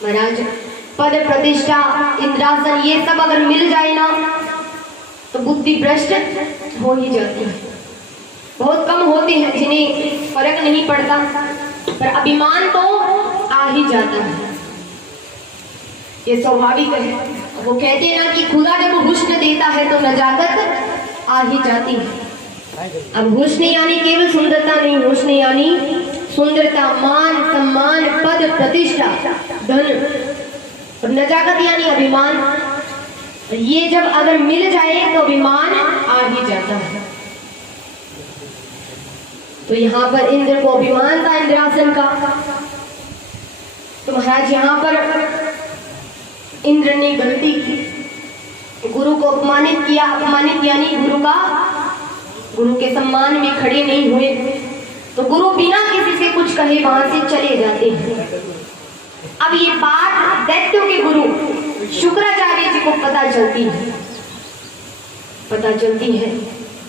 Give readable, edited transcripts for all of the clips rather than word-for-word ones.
महाराज पद प्रतिष्ठा इंद्रासन ये सब अगर मिल जाए ना तो बुद्धि भ्रष्ट हो ही जाती है। बहुत कम होते हैं जिन्हें फर्क नहीं पड़ता, पर अभिमान तो आ ही जाता है, ये स्वाभाविक है। वो कहते हैं ना कि खुदा जब हुस्न देता है तो नजाकत आ ही जाती है। अब हुस्न यानी केवल सुंदरता नहीं, हुस्न यानी सुंदरता, मान सम्मान, पद प्रतिष्ठा, धन, और नजाकत यानी अभिमान। ये जब अगर मिल जाए तो अभिमान आ ही जाता है। तो यहाँ पर इंद्र को अभिमान था इंद्रासन का। तो महाराज यहाँ पर इंद्र ने गलती की, गुरु को अपमानित किया। अपमानित यानी गुरु के सम्मान में खड़े नहीं हुए। तो गुरु बिना किसी से कुछ कहे वहां से चले जाते हैं। अब ये बात दैत्यों के गुरु शुक्राचार्य जी को पता चलती है।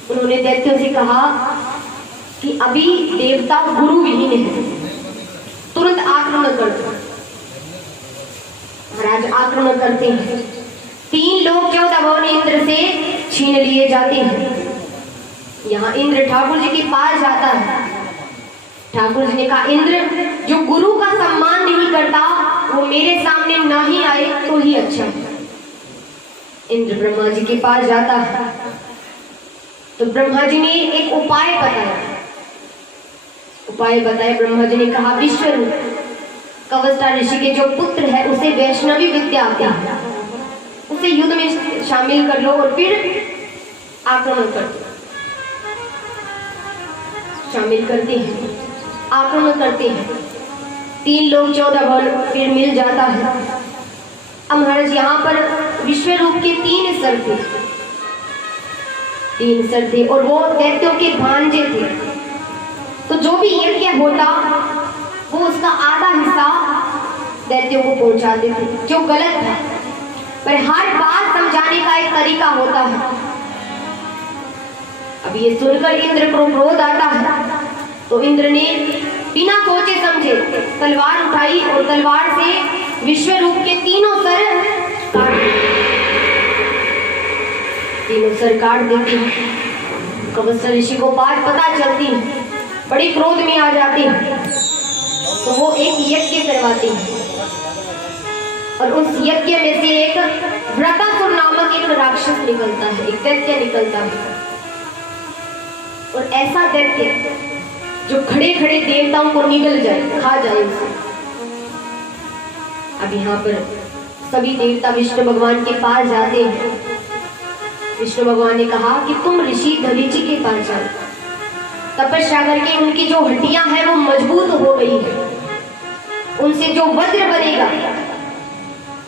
उन्होंने दैत्यों से कहा कि अभी देवता गुरु विहीन है, तुरंत आक्रमण कर दो। महाराज आक्रमण करते हैं। 3 लोग 14 भवन इंद्र से छीन लिए जाते हैं। यहाँ इंद्र ठाकुर जी के पास जाता है। ठाकुर जी ने कहा, इंद्र जो गुरु का सम्मान नहीं करता वो मेरे सामने ना ही आए तो ही अच्छा है। इंद्र ब्रह्मा जी के पास जाता है। तो ब्रह्मा जी ने एक उपाय बताया। ब्रह्मा जी ने कहा, विश्वरूप कवचटा ऋषि के जो पुत्र है उसे वैष्णवी विद्या आती है, उसे युद्ध में शामिल कर लो और फिर आक्रमण कर दो। शामिल करते हैं, आक्रमण करते हैं। 3 लोग 14 भवन फिर मिल जाता है। अब महाराज यहाँ पर विश्वरूप के 3 सर थे और वो दैत्यों के भांजे थे। तो जो भी यज्ञ होता वो उसका आधा हिस्सा दैत्यों को पहुंचाते थे, जो गलत था। पर हर बात समझाने का एक तरीका होता है। अब ये सुनकर इंद्र को क्रोध आता है। तो इंद्र ने बिना सोचे समझे तलवार उठाई और तलवार से विश्वरूप के 3 सर काट देती है। कवचटा ऋषि को बात पता चलती है, बड़ी क्रोध में आ जाती है। तो वो एक यज्ञ करवाती है और उस यज्ञ में से एक वृकासुर नामक एक राक्षस निकलता है, एक दैत्य निकलता है। और ऐसा दैत्य जो खड़े खड़े देवताओं को निगल जाए, खा जाए उसे। अब यहाँ पर सभी देवता विष्णु भगवान के पास जाते हैं। विष्णु भगवान ने कहा कि तुम ऋषि दधीचि के पास जाओ, तपस्या करके उनकी जो हड्डियां हैं वो मजबूत हो गई है, उनसे जो वज्र बनेगा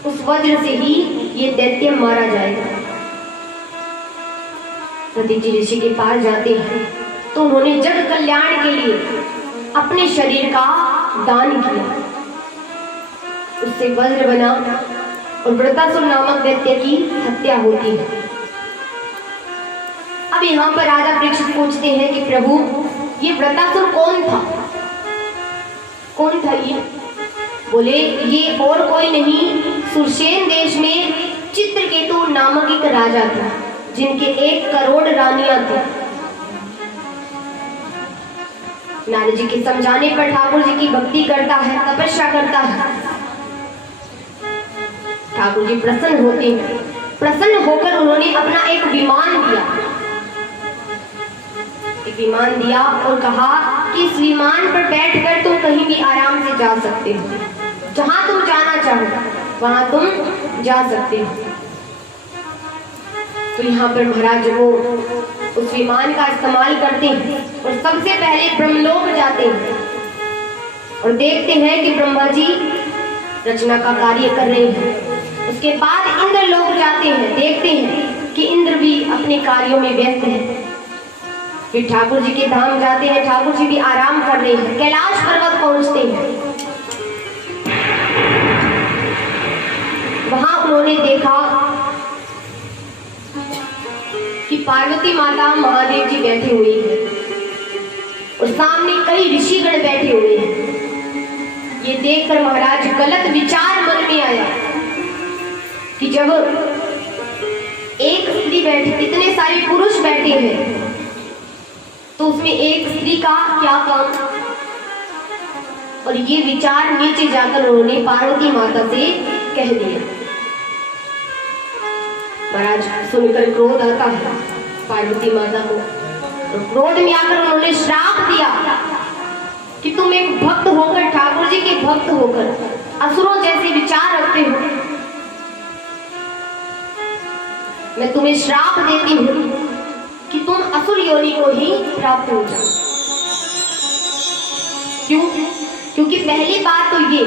उस वज्र से ही ये दैत्य मारा जाएगा। दधीचि ऋषि के पास जाते हैं तो उन्होंने जग कल्याण के लिए अपने शरीर का दान किया, उससे वज्र बना और वृकासुर नामक दैत्य की हत्या होती है। अब यहाँ पर राजा परीक्षित पूछते हैं कि प्रभु ये वृकासुर कौन था ये? बोले ये और कोई नहीं, सुरसेन देश में चित्रकेतु नामक एक राजा था जिनके 1 करोड़ रानियां थी। नारद जी के समझाने पर ठाकुर जी की भक्ति करता है, तपस्या करता है। ठाकुर जी प्रसन्न होते हैं। प्रसन्न होकर उन्होंने अपना एक विमान दिया और कहा कि इस विमान पर बैठकर तुम कहीं भी आराम से जा सकते हो, जहां तुम जाना चाहो वहां तुम जा सकते हो। तो यहाँ पर महाराज वो उस विमान का इस्तेमाल करते हैं और सबसे पहले ब्रह्मलोक जाते हैं और देखते हैं कि ब्रह्मा जी रचना का कार्य कर रहे हैं। उसके बाद इंद्र लोक जाते हैं, देखते हैं कि इंद्र भी अपने कार्यों में व्यस्त है। फिर ठाकुर जी के धाम जाते हैं, ठाकुर जी भी आराम कर रहे हैं। कैलाश पर्वत पहुंचते हैं, वहां उन्होंने देखा कि पार्वती माता महादेव जी बैठे हुए हैं और सामने कई ऋषिगण बैठे हुए हैं। ये देखकर महाराज गलत विचार मन में आया कि जब एक स्त्री बैठी, इतने सारे पुरुष बैठे हैं, तो उसमें एक स्त्री का क्या काम। और ये विचार नीचे जाकर उन्होंने पार्वती माता से कह दिया। महाराज सुनकर क्रोध आता है पार्वती माता को, और क्रोध में आकर उन्होंने श्राप दिया कि तुम एक भक्त होकर, ठाकुर जी के भक्त होकर असुरों जैसे विचार रखते हो, मैं तुम्हें श्राप देती हूँ कि तुम असुर योनि को ही प्राप्त हो जाओ। क्यों? क्योंकि पहली बात तो ये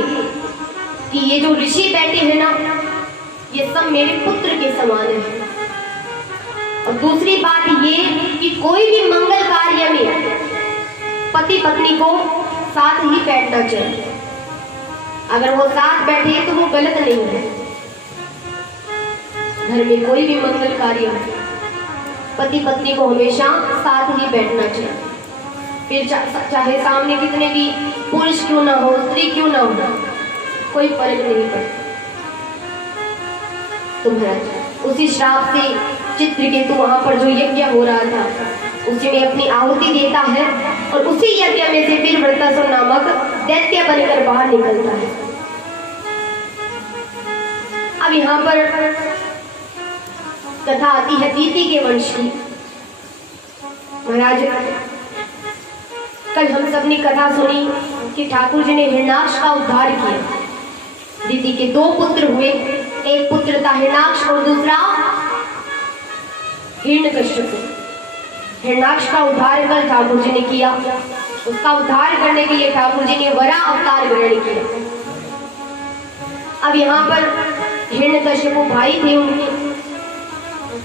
कि ये जो ऋषि बैठे हैं ना, ये सब मेरे पुत्र के समान है। और दूसरी बात ये कि कोई भी मंगल कार्य में पति पत्नी को साथ ही बैठना चाहिए। अगर वो साथ बैठे तो वो गलत नहीं है। घर में कोई भी मंगल कार्य हो, पति पत्नी को हमेशा साथ ही बैठना चाहिए। फिर चाहे सामने कितने भी पुरुष क्यों ना हो, स्त्री क्यों ना हो, कोई फर्क नहीं पड़ता। तो महाराज उसी श्राप से चित्रकेतु वहां पर जो यज्ञ हो रहा था उसी में अपनी आहुति देता है, और उसी यज्ञ में से फिर वृत्तासुर नामक दैत्य बनकर बाहर निकलता है। अब यहाँ पर कथा आती है दीति के वंश की। महाराज कल हम सब ने कथा सुनी कि ठाकुर जी ने हिरण्याक्ष का उद्धार किया। दीति के दो पुत्र हुए, एक पुत्र था हिरण्याक्ष और दूसरा हिरण्यकश्यप। हिरण्याक्ष का उद्धार कल ठाकुर जी ने किया। उसका उद्धार करने के लिए ठाकुर जी ने वरा अवतार ग्रहण किया। अब यहाँ पर हिरण्यकश्यप भाई थे उनके,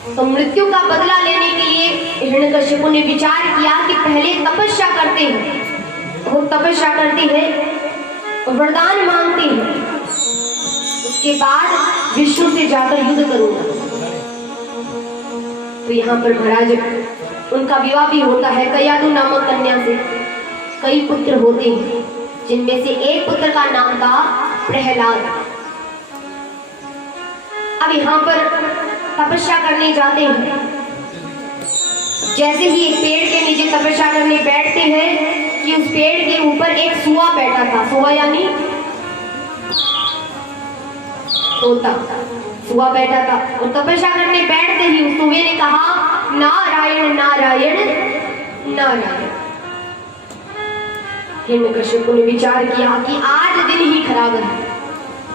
तो मृत्यु का बदला लेने के लिए हिरण्यकश्यप ने विचार किया कि पहले तपस्या करते हैं। वो तपस्या करते हैं, वरदान मांगते हैं, उसके बाद विष्णु से जाकर युद्ध करूंगा। तो यहाँ पर महाराज उनका विवाह भी होता है कयादु नामक कन्या से। कई पुत्र होते हैं, जिनमें से एक पुत्र का नाम था प्रहलाद। अब यहाँ पर तपस्या करने जाते हैं। जैसे ही एक पेड़ के नीचे तपस्या करने बैठते हैं कि उस पेड़ के ऊपर एक सुआ बैठा था। सुआ यानी तोता, सुआ बैठा था। और तपस्या करने बैठते ही उस सुए ने कहा नारायण नारायण नारायण। हिरण्यकश्यप ने विचार किया कि आज दिन ही खराब है।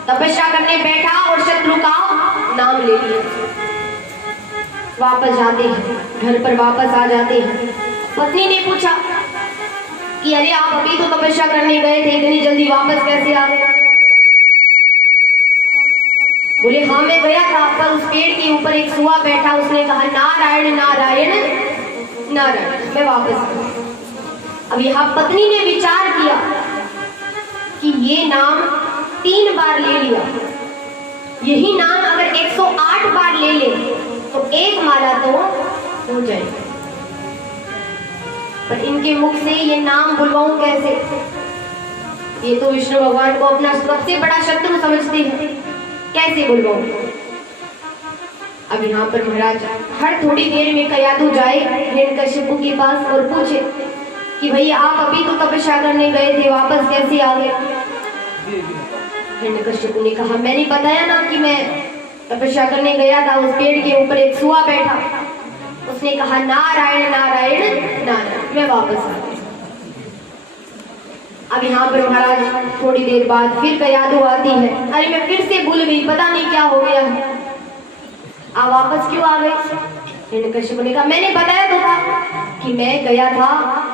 तपस्या करने बैठा और शत्रु का नाम ले लिया। वापस जाते हैं, घर पर वापस आ जाते हैं। पत्नी ने पूछा कि अरे आप अभी तो तपस्या करने गए थे, इतनी जल्दी वापस कैसे आ गए? बोले हाँ मैं गया था, पर उस पेड़ के ऊपर एक सुआ बैठा, उसने कहा नारायण नारायण नारायण, मैं वापस आ गया। अब यहाँ पत्नी ने विचार किया कि ये नाम 3 बार ले लिया, यही नाम अगर 108 बार ले ले तो एक माला तो हो जाएगी, पर इनके मुख से ये नाम बुलवाऊं कैसे? ये तो विष्णु भगवान को अपना सबसे बड़ा शत्रु समझते हैं, कैसे बुलवाऊं? अब यहाँ पर महाराज हर थोड़ी देर में कयादु जाए हिरण्यकश्यप के पास और पूछे कि भैया आप अभी तो तपस्या करने गए थे, वापस कैसे आ गए? हिरण्यकश्यप ने कहा मैंने बताया ना कि मैं तपस्या करने गया था, उस पेड़ के ऊपर एक सुआ बैठा, उसने कहा नारायण नारायण नारायण, मैं वापस आ गया। अब यहाँ पर महाराज थोड़ी देर बाद फिर कयादु आती है, अरे मैं फिर से भूल गई, पता नहीं क्या हो गया है, आप वापस क्यों आ गए? हिरण्यकश्यप ने कहा मैंने बताया तो था कि मैं गया था,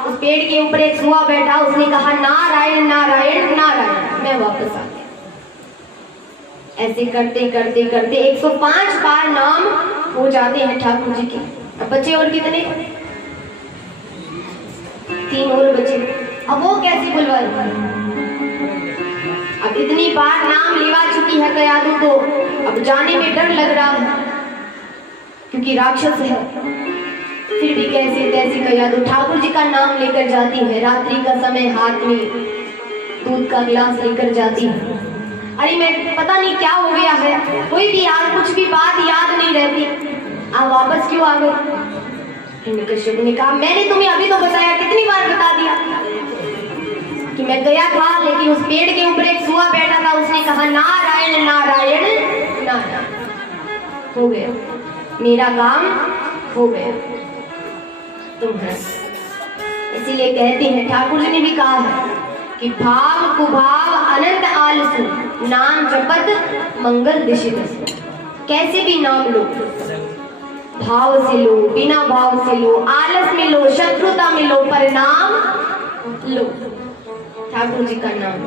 उस पेड़ के ऊपर एक सुआ बैठा, उसने कहा नारायण नारायण नारायण, मैं वापस आ गया। ऐसे करते करते करते 105 बार नाम हो जाते हैं ठाकुर जी के। अब बचे और कितने? 3 और बचे। अब वो कैसे बुलवाए? अब इतनी बार नाम लेवा चुकी है कयादु को, अब जाने में डर लग रहा है क्योंकि राक्षस है। फिर भी कैसे तैसे कयादु ठाकुर जी का नाम लेकर जाती है। रात्रि का समय, हाथ में दूध का गिलास लेकर जाती है। अरे मैं पता नहीं क्या हो गया है, कोई भी याद कुछ भी बात याद नहीं रहती, आप वापस क्यों आ गए? हिरण्यकश्यप ने कहा मैंने तुम्हें अभी तो बताया, कितनी बार बता दिया कि मैं गया था, लेकिन उस पेड़ के ऊपर एक सुआ बैठा था, उसने कहा नारायण नारायण नारायण। हो गया, मेरा काम हो गया तुम्हारा। इसीलिए कहते हैं, ठाकुर जी ने भी कहा है कि भाव कुभाव अनंत आलसु, नाम जपत मंगल दिशित। कैसे भी नाम लो, भाव से लो, बिना भाव से लो, आलस में लो, शत्रुता में लो, पर नाम लो, ठाकुर जी का नाम।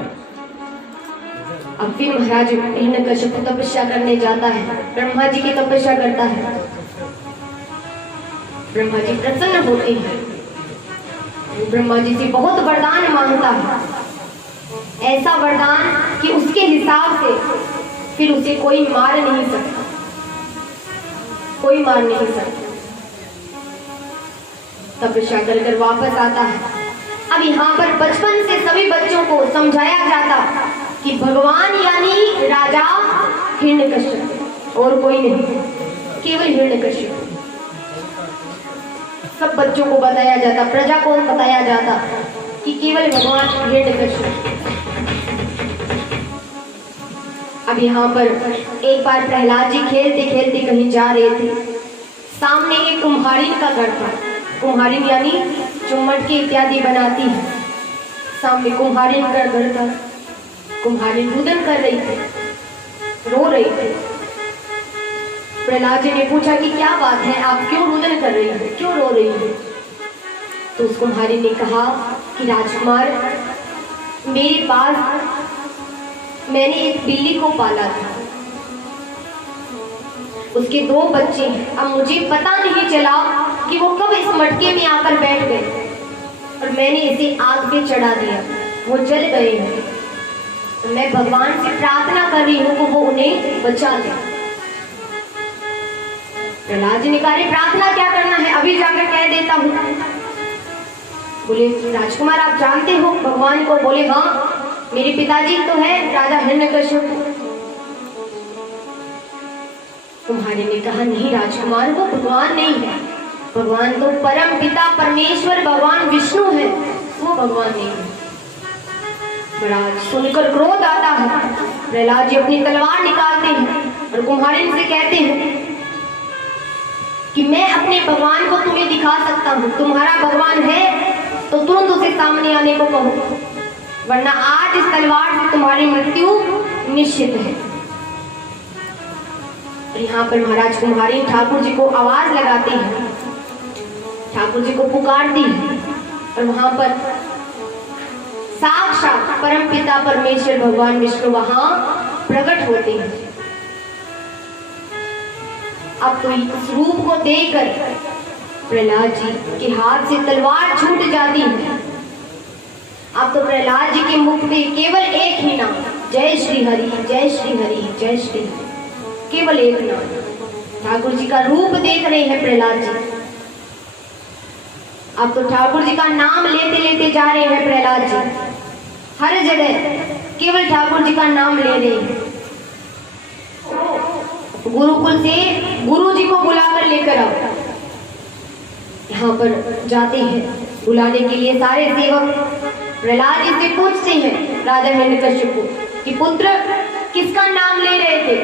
अब फिर महाराज हिरण्यकश्यप तपस्या करने जाता है, ब्रह्मा जी की तपस्या करता है। ब्रह्मा जी प्रसन्न होते हैं, ब्रह्मा जी से बहुत वरदान मांगता है, ऐसा वरदान कि उसके हिसाब से फिर उसे कोई मार नहीं सकता, कोई मार नहीं सकता। तपस्या कर वापस आता है। अब यहाँ पर बचपन से सभी बच्चों को समझाया जाता कि भगवान यानी राजा हिरण्यकश्यप और कोई नहीं, केवल हिरण्यकश्यप। सब बच्चों को बताया जाता, प्रजा को बताया जाता कि केवल भगवान हिरण्यकश्यप। अब यहाँ पर एक बार प्रहलाद जी खेलते खेलते कहीं जा रहे थे, सामने एक कुम्हारिन का घर था। कुम्हारिन यानी जो मटके इत्यादि बनाती है, सामने कुम्हारिन का घर था। कुम्हारिन रुदन कर रही थी, रो रही थी। प्रहलाद जी ने पूछा कि क्या बात है, आप क्यों रुदन कर रही हैं, क्यों रो रही हैं? तो उस कुम्हारिन ने कहा कि राजकुमार, मेरे पास मैंने एक बिल्ली को पाला था, उसके 2 बच्चे हैं। अब मुझे पता नहीं चला कि वो कब इस मटके में आकर बैठ गए और मैंने इसे आग पे चढ़ा दिया, वो जल गए हैं। तो मैं भगवान से प्रार्थना कर रही हूँ कि वो उन्हें बचा दे। प्रहलाद जी ने कहा प्रार्थना क्या करना है, अभी जाकर कह देता हूँ। बोले राजकुमार आप जानते हो भगवान को? बोले हाँ, मेरे पिताजी तो है राजा हिरण्यकश्यप। तुम्हारे ने कहा नहीं राजकुमार, वो भगवान नहीं है, भगवान तो परम पिता परमेश्वर भगवान विष्णु है, वो भगवान नहीं है। बड़ा सुनकर क्रोध आता है। प्रहलाद जी अपनी तलवार निकालते हैं और कुम्हारिन से कहते हैं कि मैं अपने भगवान को तुम्हें दिखा सकता हूँ, तुम्हारा भगवान है तो तुरंत उसे सामने आने को कहो, वरना आज इस तलवार से तुम्हारी मृत्यु निश्चित है। और यहाँ पर महाराज कुम्हारिन ठाकुर जी को आवाज लगाते हैं, ठाकुर जी को पुकारती है और वहां पर साक्षात परम पिता परमेश्वर भगवान विष्णु वहां प्रकट होते हैं। अब तो इस रूप को देखकर प्रहलाद जी के हाथ से तलवार छूट जाती है। अब तो प्रहलाद जी के मुख में केवल एक ही नाम, जय श्री हरि जय श्री हरि जय श्री हरि, केवल एक नाम। ठाकुर जी का रूप देख रहे हैं प्रहलाद जी। अब तो ठाकुर जी का नाम लेते लेते जा रहे हैं प्रहलाद जी, हर जगह केवल ठाकुर जी का नाम ले रहे हैं। गुरुकुल से गुरु जी को बुलाकर लेकर आओ। यहाँ पर जाते हैं बुलाने के लिए सारे सेवक। प्रहलाद जी से पूछते हैं राजा हिरण्यकश्यप को कि पुत्र किसका नाम ले रहे थे?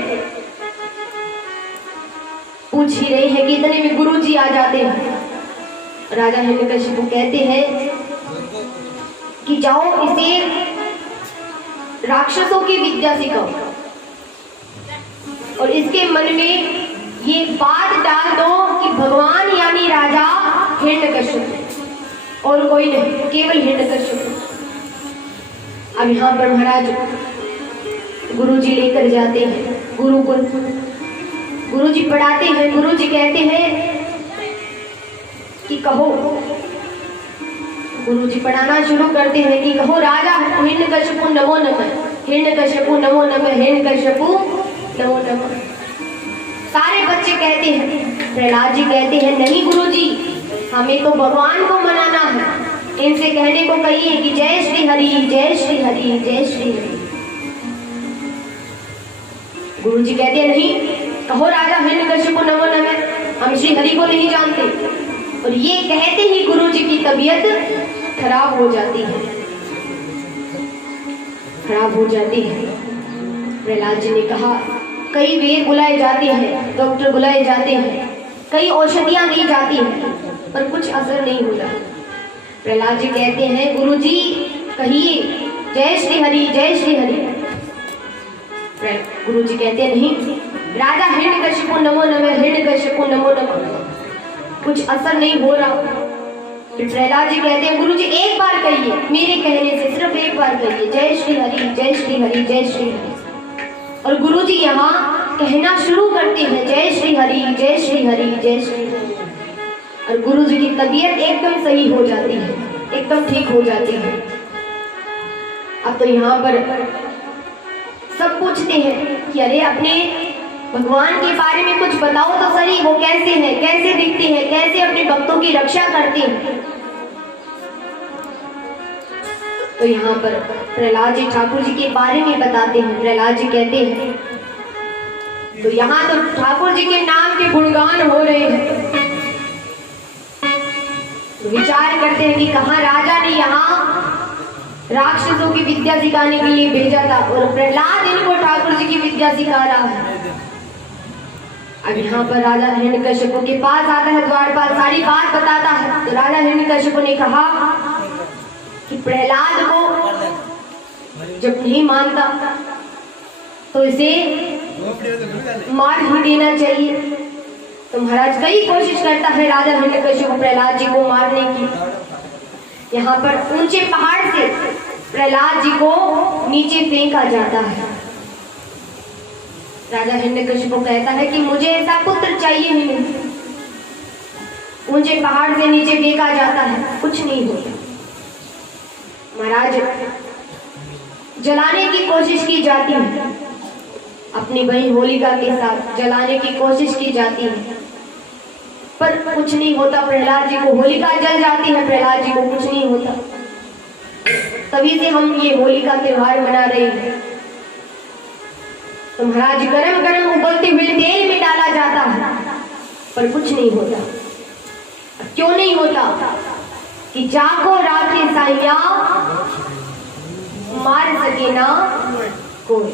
पूछ ही रहे हैं कि इतने में गुरु जी आ जाते हैं। राजा हिरण्यकश्यप कहते हैं कि जाओ इसे राक्षसों की विद्या सिखाओ और इसके मन में ये बात डाल दो कि भगवान यानी राजा हिरण्यकश्यप और कोई नहीं, केवल हिरण्यकश्यप। अब यहाँ पर महाराज गुरुजी लेकर जाते हैं गुरुकुल। गुरुजी पढ़ाते हैं, गुरुजी कहते हैं कि कहो। गुरुजी पढ़ाना शुरू करते हैं कि कहो राजा हिरण्यकश्यप नमो नमः, हिरण्यकश्यप नमो नमः, हिरण्यकश्यप नमो नमः। सारे बच्चे कहते हैं। प्रहलाद जी कहते हैं नहीं गुरुजी, हमें तो भगवान को मनाना है, इनसे कहने को कहिए कि जय श्री हरि, जय श्री हरि, जय श्री हरि। गुरु जी कहते हैं नहीं, कहो राजा हिरण्यकशिपु को नमो नमः, हम श्री हरि को नहीं जानते। और ये कहते ही गुरु जी की तबीयत खराब हो जाती है, खराब हो जाती है। प्रहलाद जी ने कहा कई वेद बुलाए जाते हैं, डॉक्टर बुलाए जाते हैं, कई औषधियां दी जाती हैं, पर कुछ असर नहीं हो रहा। प्रहलाद जी कहते हैं गुरु जी कहिए जय श्री हरि, जय श्री हरि। गुरु जी कहते हैं नहीं, राजा हिरण्यकशिपु नमो नमः, हिरण्यकशिपु नमो नमः, कुछ असर नहीं हो रहा। फिर प्रहलाद जी कहते हैं गुरु जी एक बार कहिए, मेरे कहने से सिर्फ एक बार कहिए जय श्री हरि, जय श्री हरि, जय श्री हरि। और गुरु जी यहाँ कहना शुरू करते हैं जय श्री हरि, जय श्री हरि, जय श्री हरि। और गुरु जी की तबीयत एकदम सही हो जाती है, एकदम ठीक हो जाती है। अब तो यहाँ पर सब पूछते हैं कि अरे अपने भगवान के बारे में कुछ बताओ तो सही, वो कैसे हैं, कैसे दिखते हैं, कैसे अपने भक्तों की रक्षा करते हैं। तो यहाँ पर प्रहलाद जी ठाकुर जी के बारे में बताते हैं। प्रहलाद जी कहते हैं, तो यहाँ तो ठाकुर जी के नाम के गुणगान हो रहे हैं। तो विचार करते हैं कि कहाँ राजा ने यहाँ राक्षसों की विद्या सिखाने के लिए भेजा था और प्रहलाद इनको ठाकुर जी की विद्या सिखा रहा है। अब यहाँ पर राजा हिरण्यकशिपु के पास आता है द्वारपाल, सारी बात बताता है। तो राजा हिरण्यकशिपु ने कहा कि प्रहलाद को जब नहीं मानता तो इसे मार ही देना चाहिए। तो महाराज कई कोशिश करता है राजा हिरण्यकशिपु प्रहलाद जी को मारने की। यहाँ पर ऊंचे पहाड़ से प्रहलाद जी को नीचे फेंका जाता है। राजा हिरण्यकशिपु कहता है कि मुझे ऐसा पुत्र चाहिए ही नहीं। ऊंचे पहाड़ से नीचे फेंका जाता है, कुछ नहीं होता। महाराज जलाने की कोशिश की जाती है, अपनी बहन होलिका के साथ जलाने की कोशिश की जाती है, पर कुछ नहीं होता। प्रहलाद जी को होलिका जल जाती है, प्रहलाद जी को कुछ नहीं होता। तभी से हम ये होलिका त्योहार मना रहे हैं। तो महाराज गरम गरम उबलते हुए तेल में डाला जाता है, पर कुछ नहीं होता। क्यों नहीं होता? कि जाको राखे साइया मार सके ना कोई।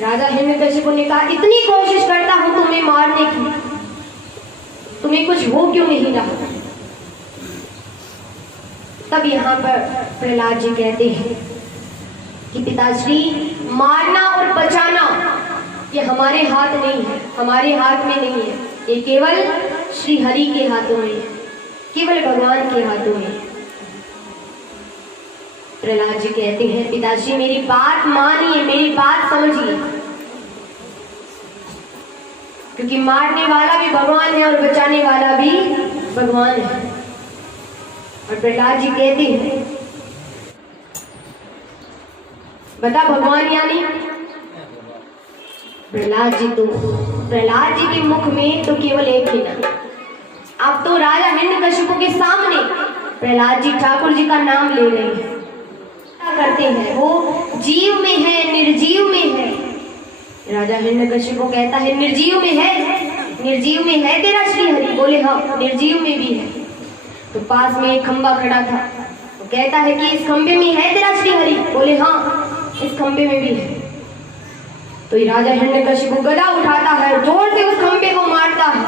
राजा हिरण्यकशिपु ने कहा इतनी कोशिश करता हूं तुम्हें मारने की, तुम्हें कुछ हो क्यों नहीं रहा? तब यहाँ पर प्रहलाद जी कहते हैं कि पिताश्री मारना और बचाना ये हमारे हाथ नहीं है, हमारे हाथ में नहीं है, ये केवल श्री हरि के हाथों में है, केवल भगवान के हाथों में है। प्रहलाद जी कहते हैं पिताश्री मेरी बात मानिए, मेरी बात समझिए, क्योंकि मारने वाला भी भगवान है और बचाने वाला भी भगवान है। और प्रहलाद जी कहते हैं बता भगवान यानी प्रहलाद जी के मुख में तो केवल एक ही नाम। अब तो राजा हिरण्यकशिपु के सामने प्रहलाद जी ठाकुर जी का नाम ले रहे हैं। क्या करते हैं? वो जीव में है, निर्जीव में है। राजा हिरण्यकशिपु कहता है निर्जीव में है, निर्जीव में है तेरा श्री हरि। बोले हाँ निर्जीव में भी है। तो पास में एक खंबा खड़ा था, तो कहता है कि इस खंबे में है तेरा श्री हरि। बोले हाँ इस खंबे में भी है। तो राजा हिरण्यकशिपु गदा उठाता है, जोर से उस खंबे को मारता है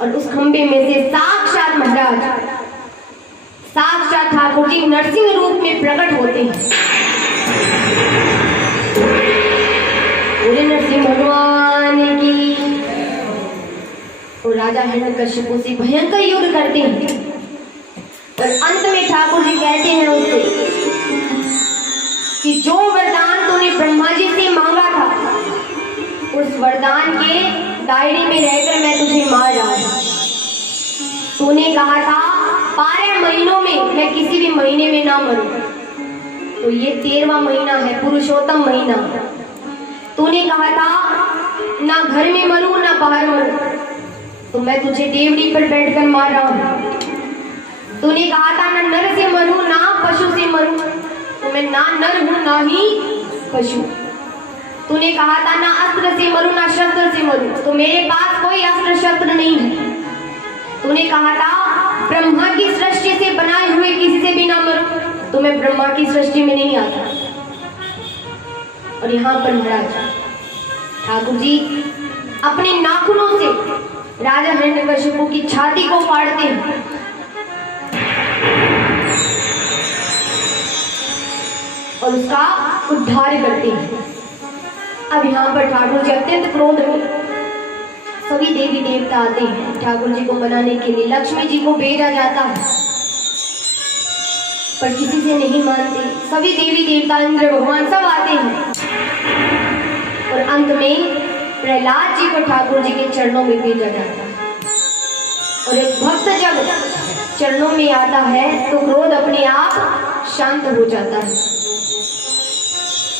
और उस खंबे में से साक्षात महाराज, साक्षात ठाकुर जी नरसिंह रूप में प्रकट होते हैं। बोले नरसिंह भगवान की। तो राजा हिरण्यकशिपु से भयंकर युद्ध करते हैं और अंत में ठाकुर जी कहते हैं उससे कि जो वरदान तूने ब्रह्मा जी से मांगा था उस वरदान के दायरे में रहकर मैं तुझे मार रहा था। तूने कहा था 12 महीनों में मैं किसी भी महीने में ना मरूं, तो ये 13वां महीना है, पुरुषोत्तम महीना। तूने कहा था ना घर में मरूं ना बाहर मरूं, तो मैं तुझे देवड़ी पर बैठकर मार रहा हूं। तूने कहा था ना नर से मरूं ना पशु से मरूं, तो मैं ना नर हूं ना ही पशु। तूने कहा था ना अस्त्र से मरूं ना शस्त्र से मरूं, तो मेरे पास कोई अस्त्र शस्त्र नहीं है। तूने कहा था ब्रह्मा की सृष्टि से बनाए हुए किसी से भी ना मरूं, तो मैं ब्रह्मा की सृष्टि में नहीं आता। और यहाँ पर महाराज ठाकुर जी अपने नाखूनों से राजा हिरण्यकशिपु की छाती को फाड़ते हैं और उसका उद्धार करते हैं। अब यहाँ पर ठाकुर जी अत्यंत क्रोध में, सभी देवी देवता आते हैं ठाकुर जी को मनाने के लिए। लक्ष्मी जी को भेजा जाता है पर किसी से नहीं मानते। सभी देवी देवता इंद्र भगवान सब आते हैं और अंत में प्रहलाद जी को ठाकुर जी के चरणों में भेजा जाता है। और एक भक्त जब चरणों में आता है तो क्रोध अपने आप शांत हो जाता है।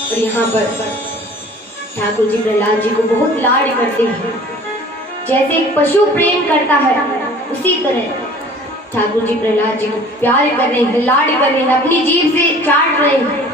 और यहाँ पर ठाकुर जी प्रहलाद जी को बहुत लाड करते हैं, जैसे एक पशु प्रेम करता है उसी तरह ठाकुर जी प्रहलाद जी को प्यार कर रहे हैं, लाड कर रहे हैं, अपनी जीभ से चाट रहे हैं।